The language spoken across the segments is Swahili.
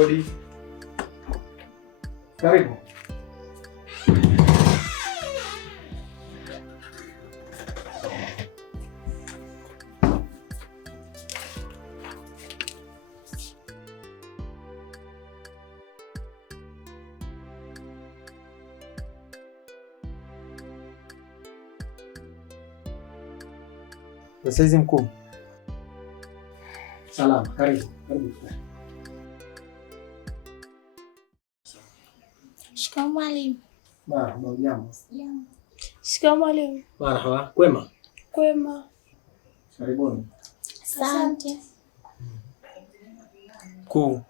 Odi. Karibu. Msaidizi mkuu. Salama, karibu. Karibu. Shikamoo mwalimu. Marhaba, jambo. Shikamoo mwalimu. Marhaba, kwema? Kwema. Karibuni. Asante. Mkuu,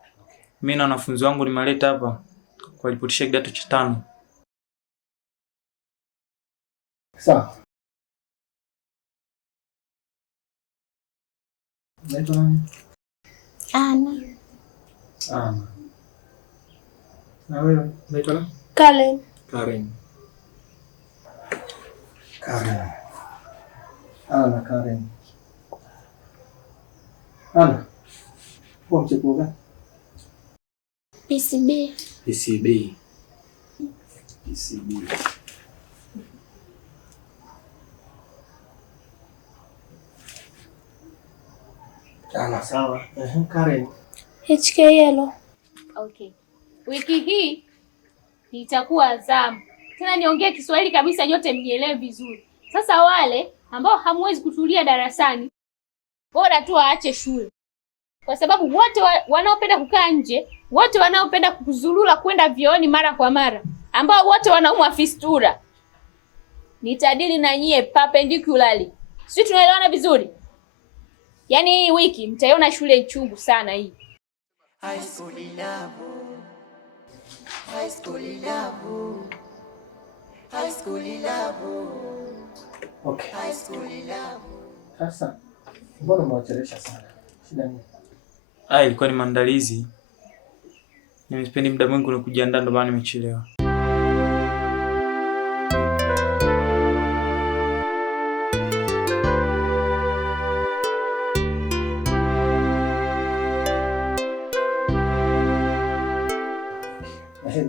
mimi na wanafunzi wangu nimeleta hapa kuwalipotisha kidato cha 5. Sawa. Naitwa nani? Ana. Ana. Na wewe unaitwa nani? Karen. Karen. Karen. Ana Karen. Ana. Kwa mchepuo gani? PCB. PCB. PCB. Ana, sawa. Karen. HKL. Okay. Wiki hii nitakuwa zamu. Tena niongee Kiswahili kabisa nyote mnielewe vizuri. Sasa wale ambao hamwezi kutulia darasani, bora tu waache shule. Kwa sababu wote wanaopenda kukaa nje, wote wanaopenda kuzurura kwenda vyooni mara kwa mara, ambao wote wanaumwa fistura, nitadili na nyie perpendicularly. Sisi tunaelewana vizuri? Yaani hii wiki mtaiona shule chungu sana hii. High school love. High school love. High school love. Okay. High school love. Sasa mbona mwachelesha sana? Shida nini? Ilikuwa ni maandalizi. Nimespendi muda mwingi na kujiandaa ndio maana nimechelewa.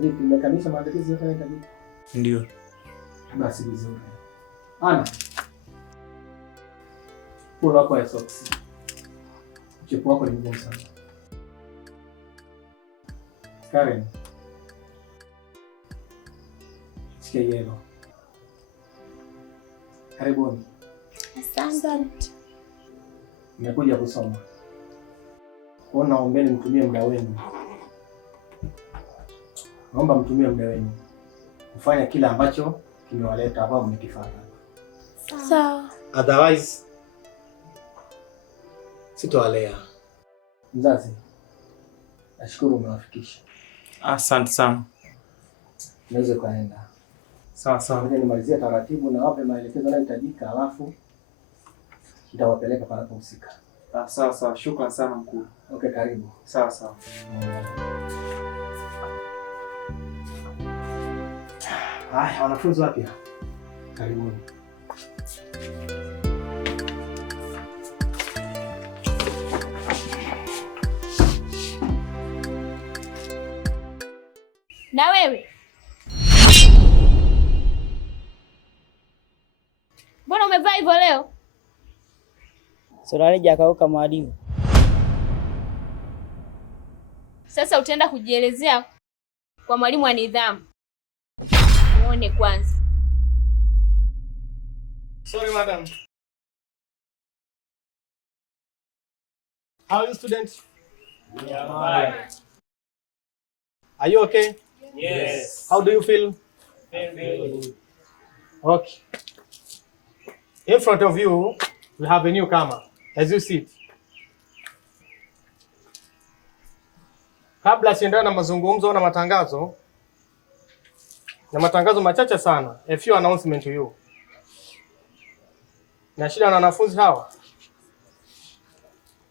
Vipi, mmekamilisha maandalizi yote yanahitaji? Ndio. Basi vizuri. Ana. Pull wako ya socks. Mchepuo wako ni mgumu sana. Karen. Sikia yelo. Karibuni. Asante. Nimekuja kusoma. Kwa naombeni mtumie muda wenu. Naomba mtumie muda wenu kufanya kila ambacho kimewaleta hapa mmekifuata. Sawa. Otherwise sitowalea. Mzazi, nashukuru umewafikisha. Asante sana. Naweza kaenda. Sawa sawa. Ngoja nimalizie taratibu na wape maelekezo yanayohitajika, alafu nitawapeleka panapohusika. Sawa sawa. Shukrani sana mkuu. Okay, karibu. Sawa sawa. Haya, wanafunzi wapya. Karibuni. Na wewe? Mbona umevaa hivyo leo? Suruali jakauka mwalimu. Sasa utaenda kujielezea kwa mwalimu wa nidhamu. Muone kwanza. Sorry, madam. How are you, students? Yeah, fine. Are you okay? Yes. How do you feel? Good. Okay. In front of you, we have a newcomer, as you see. Kabla siendelea na mazungumzo na matangazo, machache sana, a few announcement to you. Na shida na wanafunzi hawa.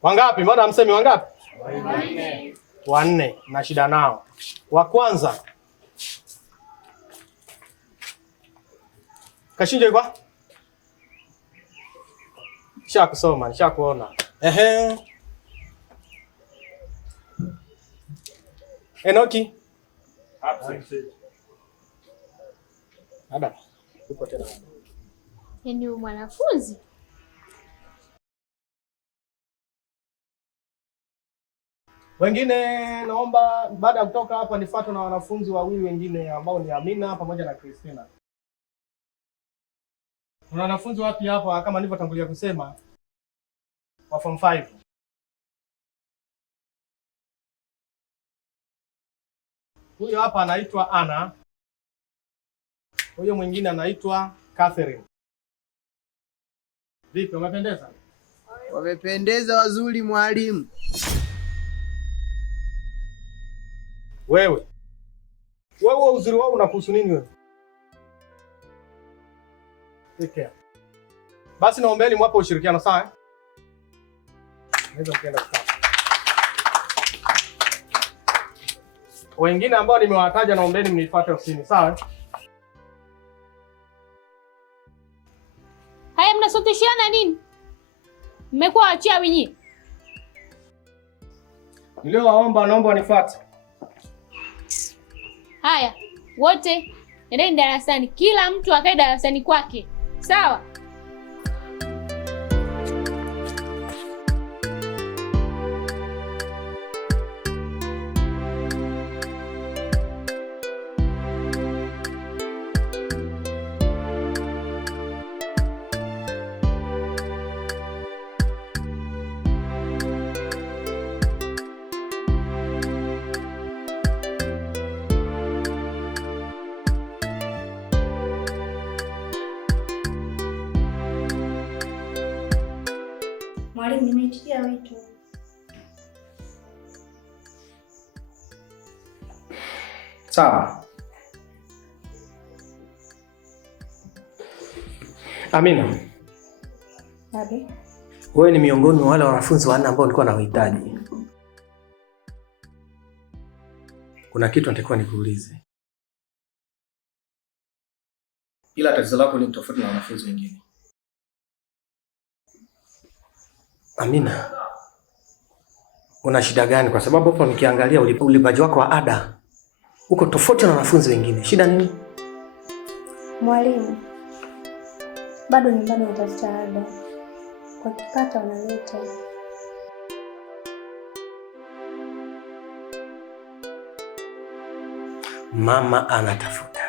Wangapi? Mbona hamsemi wangapi? Wanne. Wanne na shida nao. Wa kwanza. Kashinje kwa? Nishakusoma, nishakuona. Enoki. Absent. Ada. Uko tena. Yaani mwanafunzi. Wengine naomba baada ya kutoka hapa nifuatwe na wanafunzi wawili wengine ambao ni Amina pamoja na Christina. Kuna wanafunzi wapi hapa kama nilivyotangulia kusema wa form 5. Huyo hapa anaitwa Anna. Huyo mwingine anaitwa Catherine. Vipi, wamependeza? Wamependeza wazuri mwalimu. Wewe uzuri wao unakuhusu nini wewe? Take care. Basi naombeni mwape ushirikiano sawa? Naweza mkaenda sawa. Wengine ambao nimewataja naombeni mnifuate ofisini sawa? Haya, mnasoteshana nini? Mmekuwa wachawi nyinyi. Niliowaomba naomba wanifuate. Haya, wote nendeni darasani. Kila mtu akae darasani kwake. Sawa? Mwalimu, nimeitikia wito. Sawa. Amina. Abi. Wewe ni miongoni mwa wale wanafunzi wanne ambao nilikuwa nawahitaji. Kuna kitu natakiwa nikuulize. Ila tatizo lako ni tofauti na wanafunzi wengine. Amina, una shida gani? Kwa sababu hapo nikiangalia ulipaji wako wa ada uko tofauti na wanafunzi wengine. Shida nini? Mwalimu, bado nyumbani natafuta ada. Kwa kipata wanaleta. Mama anatafuta.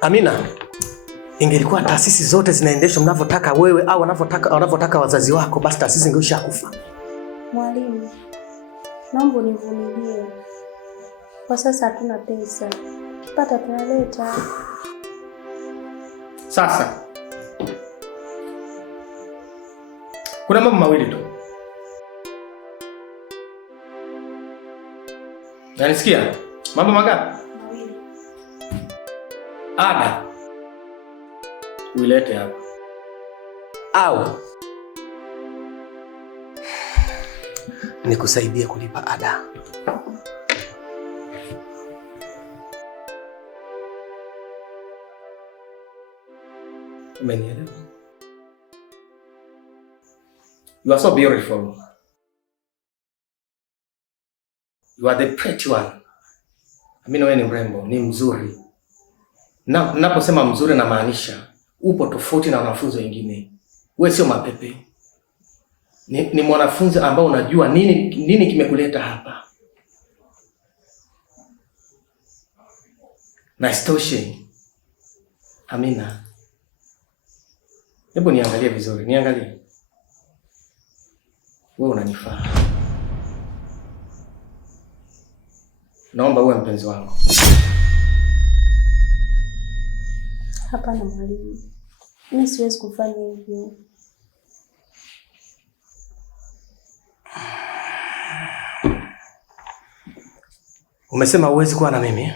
Amina, ingelikuwa taasisi zote zinaendeshwa mnavyotaka wewe au wanavyotaka wazazi wako, basi taasisi ingeisha kufa. Mwalimu, naomba univumilie. Kwa sasa hatuna pesa. Kipata tunaleta. Sasa kuna mambo mawili tu. Unanisikia? Mambo magapi? Mawili. Ada uilete hapa au nikusaidie kulipa ada. Umenielewa? You are so beautiful. You are the pretty one. Amina, wewe ni mrembo, ni mzuri. Na ninaposema mzuri na maanisha upo tofauti na wanafunzi wengine. Wewe sio mapepe. Ni mwanafunzi ambao unajua nini kimekuleta hapa. Na isitoshe, Amina, hebu niangalie vizuri, niangalie. Wewe unanifaa. Naomba uwe mpenzi wangu. Hapana mwalimu. Mimi siwezi kufanya hivyo. Umesema huwezi kuwa na mimi?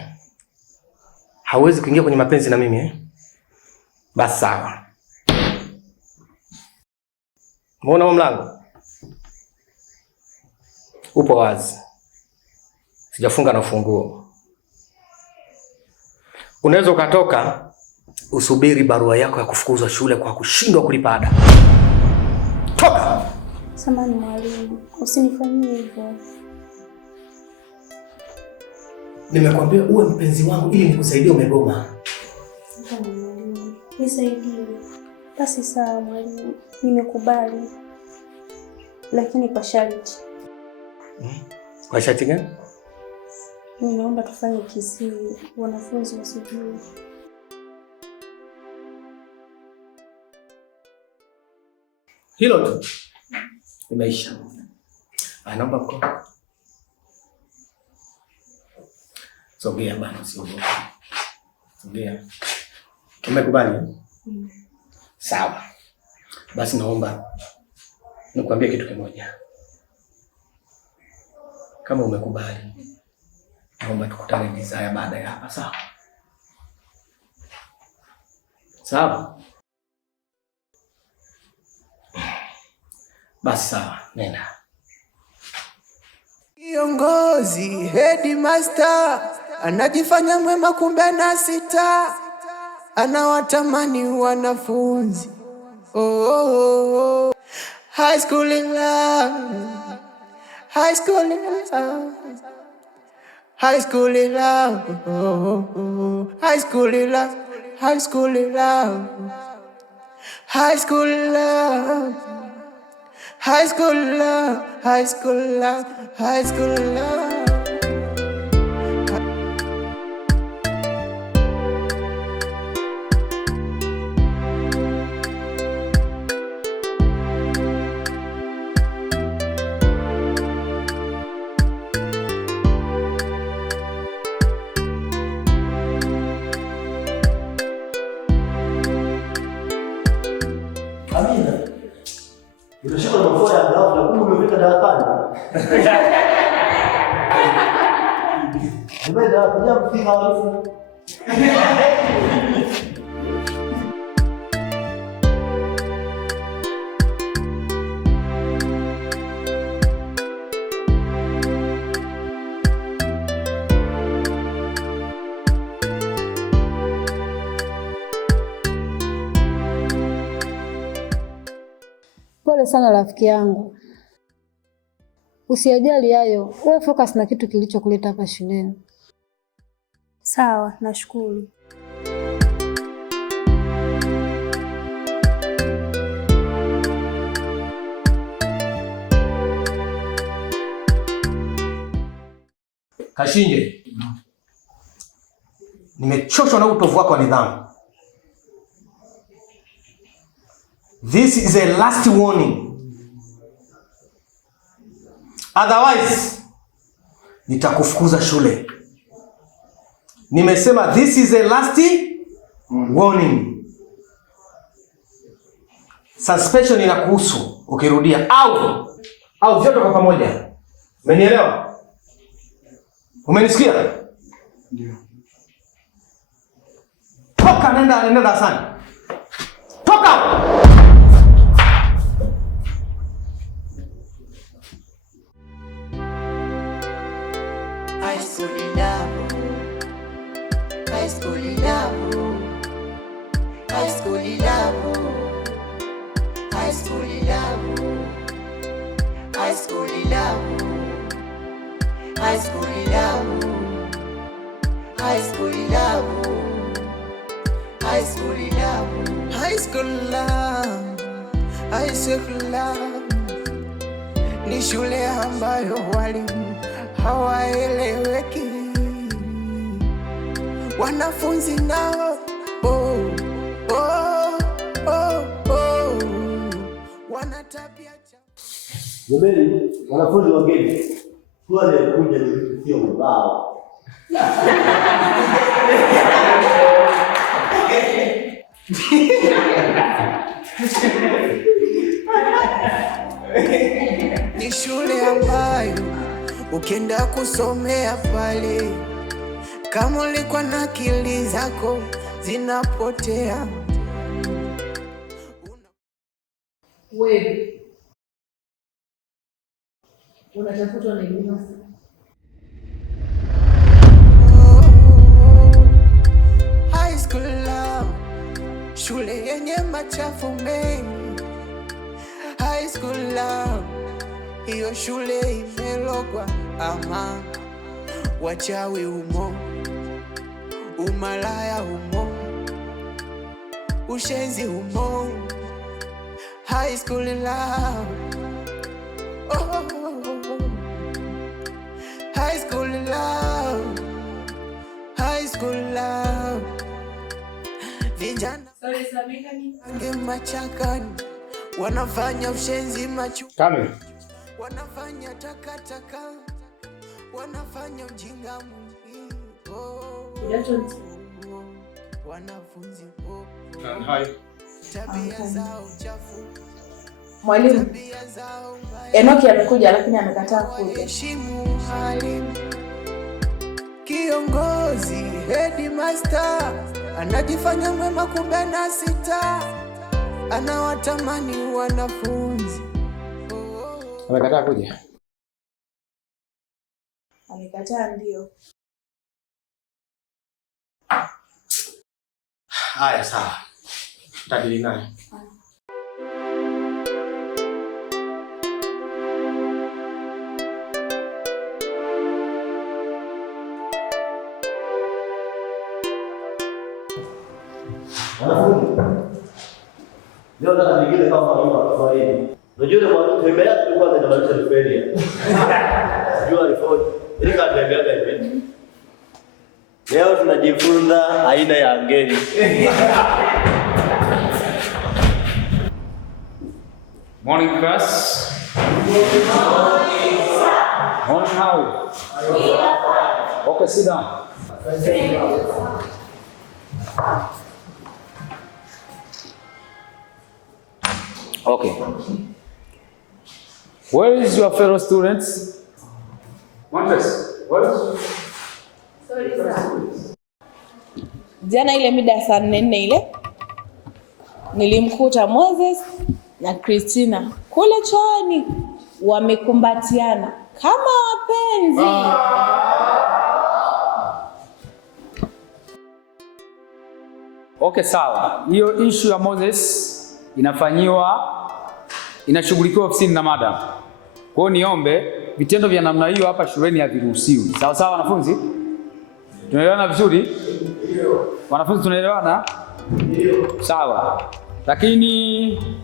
Hauwezi kuingia kwenye mapenzi na mimi? Basi sawa. Mbona huo mlango upo wazi? Sijafunga na ufunguo. Unaweza ukatoka usubiri barua yako ya kufukuzwa shule kwa kushindwa kulipa ada. Toka! Samahani mwalimu, usinifanyie hivyo. Nimekwambia uwe mpenzi wangu ili nikusaidie, umegoma. Hapana mwalimu, nisaidie. Basi sawa mwalimu, nimekubali. Lakini kwa sharti. Kwa sharti gani? Ninaomba tufanye kisiri, wanafunzi wasijue. Hilo tu. Imeisha. Anaomba mkono. Sogea bana, usiogope. Sogea. Umekubali? Sawa. Basi naomba nikwambie kitu kimoja. Kama umekubali, naomba tukutane Desire baada ya hapa, sawa? Sawa? Basi sawa, nenda. Kiongozi headmaster anajifanya mwema, kumbe na sita, anawatamani wanafunzi. Oh. High school in love. High school in love. High school in love. Oh. High school in love. High school in love. High school in love. High school love, high school love, high school love. Amina. Unashika na mafua ya ghafla kumbe umefika darasani. Nimeenda kuja mfika harufu. Pole sana rafiki yangu. Usijali hayo. Wewe focus na kitu kilichokuleta hapa shuleni. Sawa, nashukuru. Kashinje. Nimechoshwa na utovu wako wa nidhamu. This is a last warning. Otherwise, nitakufukuza shule. Nimesema this is a last warning. Suspension inakuhusu ukirudia au vyote kwa pamoja. Umenielewa? Umenisikia? Ndio. Toka, nenda darasani. Toka! High school love. High school love. High school love. High school love. High school love. High school love. High school love. High school love. High school love. High school love. Ni shule ambayo walimu hawaeleweki. Wanafunzi nao wanatabia Jamani, wanafunzi wageni. Kwa leo kuja ni sio mbao. Ni shule ambayo ukienda kusomea pale, kama ulikuwa na akili zako zinapotea. Wewe unatafutwa na Inyasa. High school love, shule yenye machafu mengi. High school love, hiyo shule imelogwa, ama wachawi umo, umalaya umo, ushenzi umo. High school love, oh, high school love, high school love. Vijana ange machakani wanafanya ushenzi machu, wanafanya takataka, wanafanya ujinga mwingi, wanafunzi tabia zao chafu. Mwalimu, Enoki amekuja lakini amekataa kuja. Heshimu mwalimu, kiongozi, headmaster, anajifanya mwema kumbe na sita, anawatamani wanafunzi. Amekataa kuja? Amekataa, ndio. Haya, sawa. Tadili naye. Leo nataka ningine kama mwalimu wa Kiswahili. Unajua ile mwalimu tembea tulikuwa tunamaliza Kiswahili. Unajua ripoti. Ile kama tembea hivi. Leo tunajifunza aina ya ngeli. Morning class. Good morning. Morning how? Okay, sit down. Okay. Where is your fellow students? Montes, where is? Sorry, sir. Jana ile mida saa 4 ile nilimkuta Moses na Christina kule chooni wamekumbatiana kama wapenzi. Okay, sawa. Hiyo issue ya Moses inashughulikiwa ofisini na madam. Kwa hiyo niombe vitendo vya namna hiyo hapa shuleni haviruhusiwi. Sawa sawa wanafunzi? Tunaelewana vizuri? Ndio. Wanafunzi tunaelewana? Ndio. Sawa. Lakini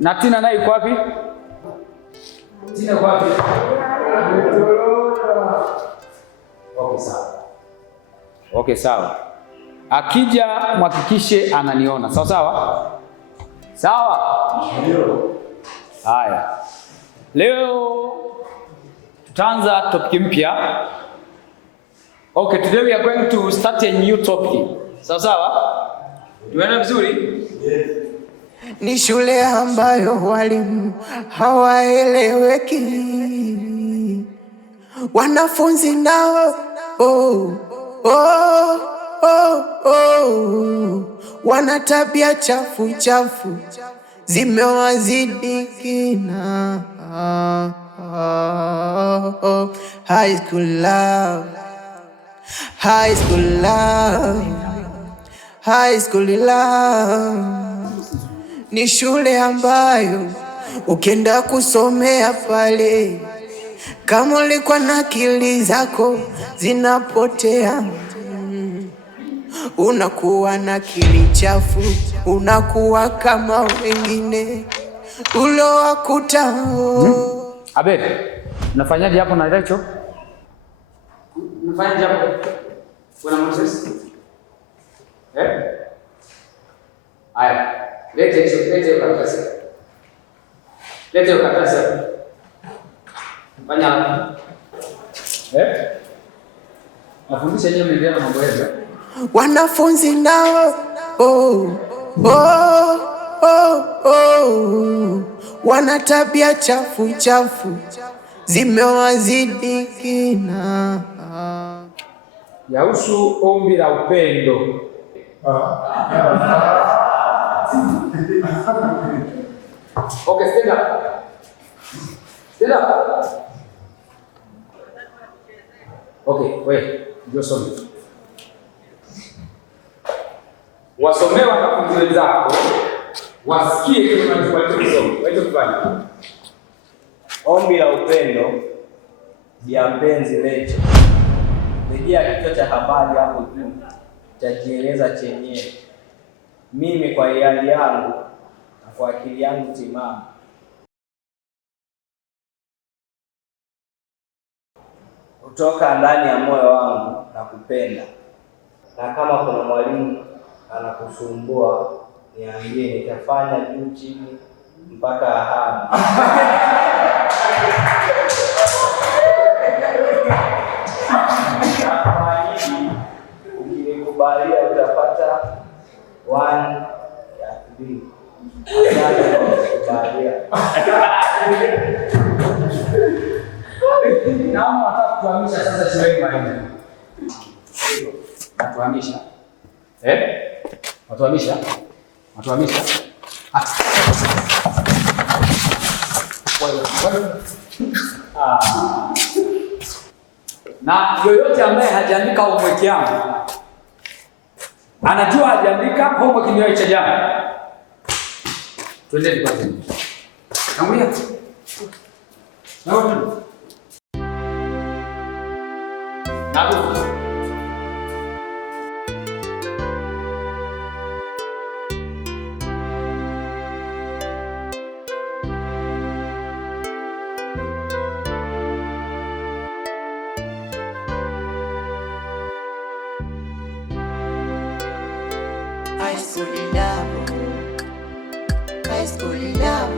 na Tina naye yuko wapi? Tina yuko wapi? Okay, sawa. Okay, sawa. Akija mhakikishe ananiona. Sawa sawa? Sawa? Ndio. Haya. Leo tutaanza topic mpya. Okay, today we are going to start a new topic. Sawa sawa? Tumeona vizuri? Yes. Ni shule ambayo walimu hawaeleweki, wanafunzi nao wana tabia chafu chafu zimewazidi kina. High school love, high school love, high school love ni shule ambayo ukienda kusomea pale, kama ulikuwa na akili zako zinapotea, unakuwa na akili chafu, unakuwa kama wengine ulowakuta. Abel, unafanyaje hapo na Rachel? Unafanyaje hapo? Kuna Moses? Aya, lete karatasi. Lete karatasi. Fanya. Nafundisha yeye mwenyewe mambo yake. Wanafunzi nao wana tabia chafu chafu zimewazidi kina. Yahusu ombi la upendo. Okay, stand up. Stand up. Okay, wait. Ndio somo. Wasomea wanafunzi wenzako wasikie kile tunachokisoma. Waweze kufanya. Ombi la upendo ya mpenzi letu. Rejea kichwa cha habari hapo juu chajieleza chenyewe. Mimi kwa hiari yangu na kwa akili yangu timamu kutoka ndani ya moyo wangu na kupenda. Na kama kuna mwalimu anakusumbua niambie, nitafanya juu chini mpaka ahadi. Ukinikubalia utapata 1 ya 3. Asante kwa kukubalia. Naomba watakuhamisha sasa shuleni mwalimu. Watuhamisha. Watuhamisha. Watuhamisha. Na yoyote ambaye hajaandika homework yangu anajua hajaandika homework niyo cha jana. Twende kwanza. Tangulia. Naona. Nabu. High school love, high school love,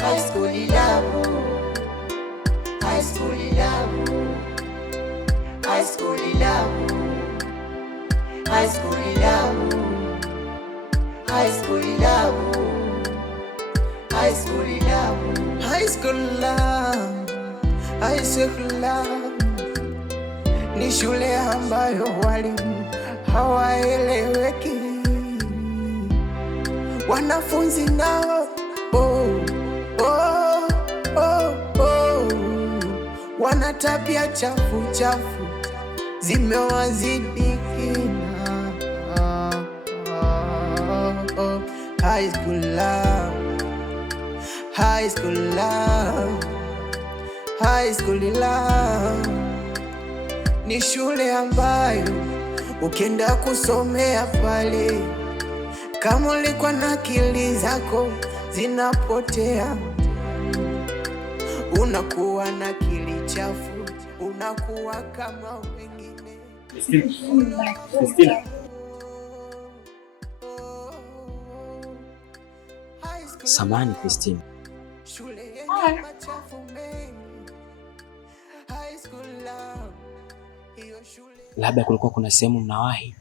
high school love, high school love, high school love, high school love, high school love, high school love, High school love, high school love ni shule ambayo walimu hawaeleweki, wanafunzi nao wana tabia chafu chafu zimewazidi kina. High school love, high school love, high school love ni shule ambayo ukienda kusomea pale, kama ulikuwa na akili zako zinapotea, unakuwa na akili chafu, unakuwa kama wengine. Christina. Samani Christina. Labda kulikuwa kuna sehemu mnawahi?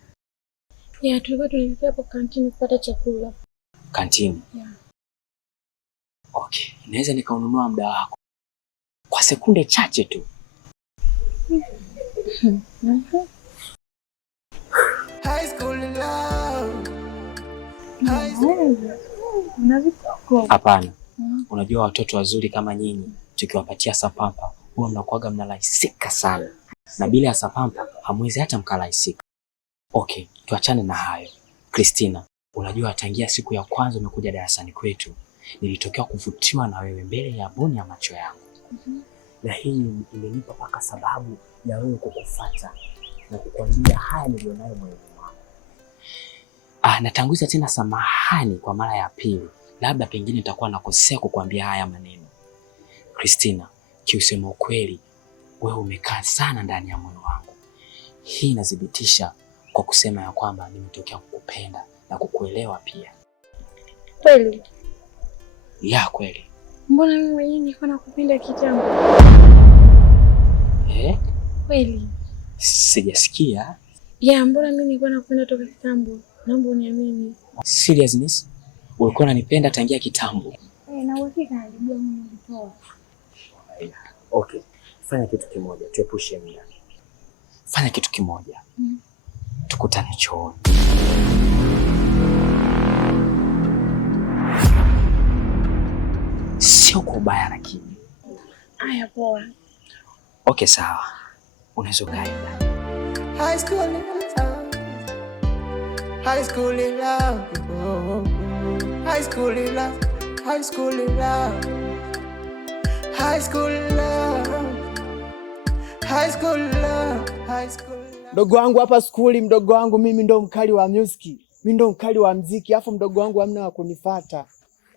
Ya, tulikuwa tunaelekea hapo kantini kupata chakula. Kantini? Yeah. Okay, naweza nikaununua muda wako kwa sekunde chache tu. High school love. Hapana. Unajua watoto wazuri kama nyinyi tukiwapatia sapampa huwa mnakuaga mnalaisika sana, na bila ya sapampa hamwezi hata mkalaisika. Okay, tuachane na hayo. Christina, unajua tangia siku ya kwanza umekuja darasani kwetu nilitokea kuvutiwa na wewe mbele ya mboni ya macho yangu. Na hii imenipa paka sababu ya wewe kukufuata na kukwambia haya nilionayo moyoni mwangu. Natanguliza tena samahani kwa mara ya pili, labda pengine nitakuwa nakosea kukwambia haya maneno. Christina, kiusema ukweli, wewe umekaa sana ndani ya moyo wangu. Hii inadhibitisha kwa kusema ya kwamba nimetokea kukupenda na kukuelewa pia. Kweli? Ya kweli. Mbona mimi mwenyewe nilikuwa nakupenda kitambo? Kweli? Sijasikia. Ya, mbona mimi nilikuwa nakupenda toka kitambo? Naomba uniamini. Seriousness? Ulikuwa unanipenda tangia kitambo? Na uhakika nilijua mimi nilitoa. Okay. Fanya kitu kimoja, tuepushe muda. Fanya kitu kimoja. Tukutane chooni. Sio kwa ubaya lakini. Aya, poa. Okay, sawa. Unaweza kaenda. High school love, high school love. high school love, high school love, high school love, high school love, high school love. Mdogo wangu hapa skuli, mdogo wangu mimi ndo mkali wa music, mimi ndo mkali wa muziki, afu mdogo wangu hamna wa kunifuata,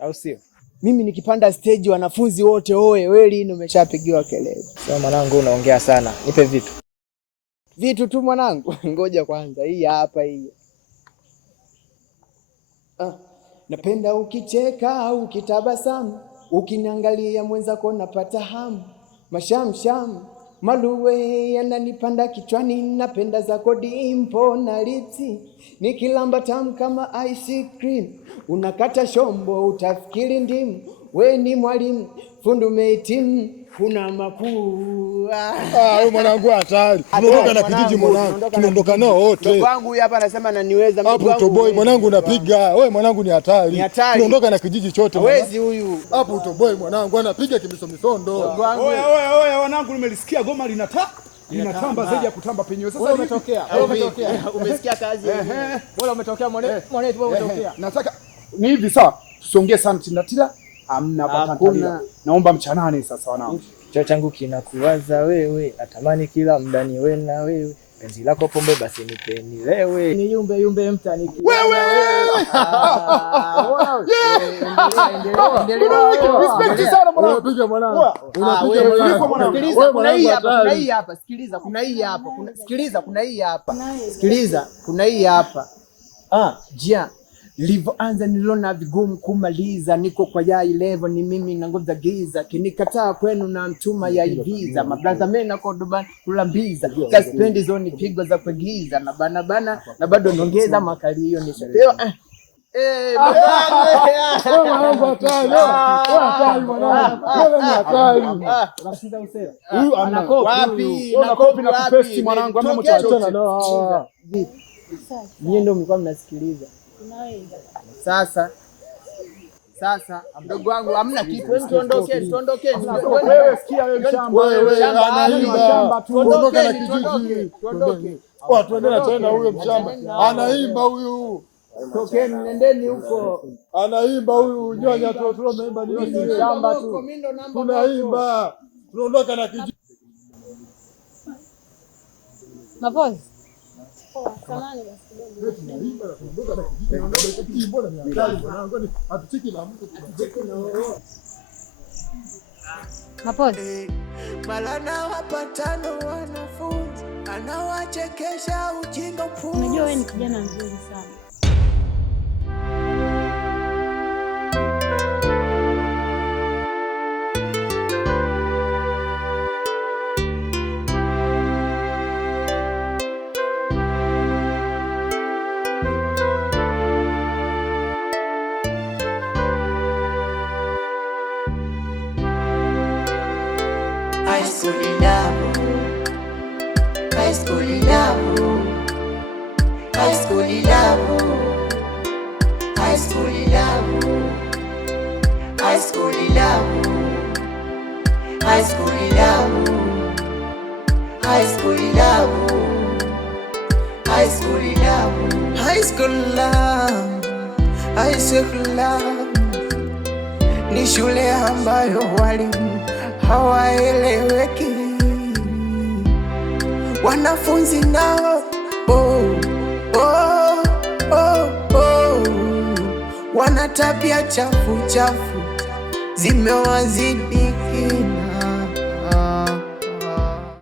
au sio? Mimi nikipanda stage wanafunzi wote oe, wewe lini umeshapigiwa kelele? Sasa mwanangu unaongea sana. Nipe vitu tu mwanangu. Ngoja kwanza, hii hapa hii. Napenda ukicheka, ukitabasamu, ukiniangalia mwenzako napata hamu. Mashamsham, maluwe yananipanda kichwani, napenda zako dimpo na lipsi. Nikilamba tamu kama ice cream, unakata shombo utafikiri ndimu. We ni mwalimu, fundu umehitimu, kuna makuu. Wewe mwanangu hatari. Tunaondoka na kijiji mwanangu. Tunaondoka nao wote. Mdogo wangu huyu hapa anasema ananiweza mdogo wangu. Hapo Toboy mwanangu unapiga. Wewe mwanangu ni hatari. Tunaondoka na kijiji chote mwanangu. Hawezi huyu. Hapo Toboy mwanangu anapiga kimisomisondo. Oya wanangu nimelisikia goma linatamba zaidi ya kutamba penyewe. Sasa umetokea. Umesikia kazi. Bora umetokea mwanetu wewe umetokea. Nataka ni hivi sawa. Tusiongee sana tindatila. Amna patantila. Naomba mchanane sasa wanangu. Kichwa changu kinakuwaza wewe, natamani kila muda niwe na wewe. Penzi lako pombe basi nipe nilewe. Ni yumbe mtani wewe. Endelea. Respect sana mwanangu. Unapiga mwanangu. Unapiga mwanangu. Kuna hii hapa. Sikiliza, kuna hii hapa. Jia. Livyoanza niliona vigumu kumaliza, niko kwa yai level ni mimi na ngoza giza, kinikataa kwenu na mtuma ya ibiza, mablaza mena kodobani kulambiza, kaspendi zoni pigo za kuigiza, na bana na bado nongeza makali hiyo nishapewa. Mwanangu hatari. Wewe ni hatari. Unasikiza usela. Huyu anakopi. Wapi? Anakopi na kupesti mwanangu, hamna mchana nao. Nyinyi ndio mlikuwa mnasikiliza. Sasa mdogo wangu hamna kitu, wewe tuondoke. Wewe sikia wewe mshamba. Wewe anaimba. Tuondoke na kijiji. Tuendelee tena huyo mshamba. Anaimba huyu. Tokeni nendeni huko. Anaimba huyu nyonya tu tunaimba ni mshamba tu. Tunaimba. Tuondoka na kijiji. Mapozi. Mapozi. Malana wapatano wanafunzi, anawachekesha ujinga upuzi. Unajua wewe ni kijana mzuri sana. Ni shule ambayo walimu hawaeleweki, wanafunzi nao wana tabia chafu zimewazidi.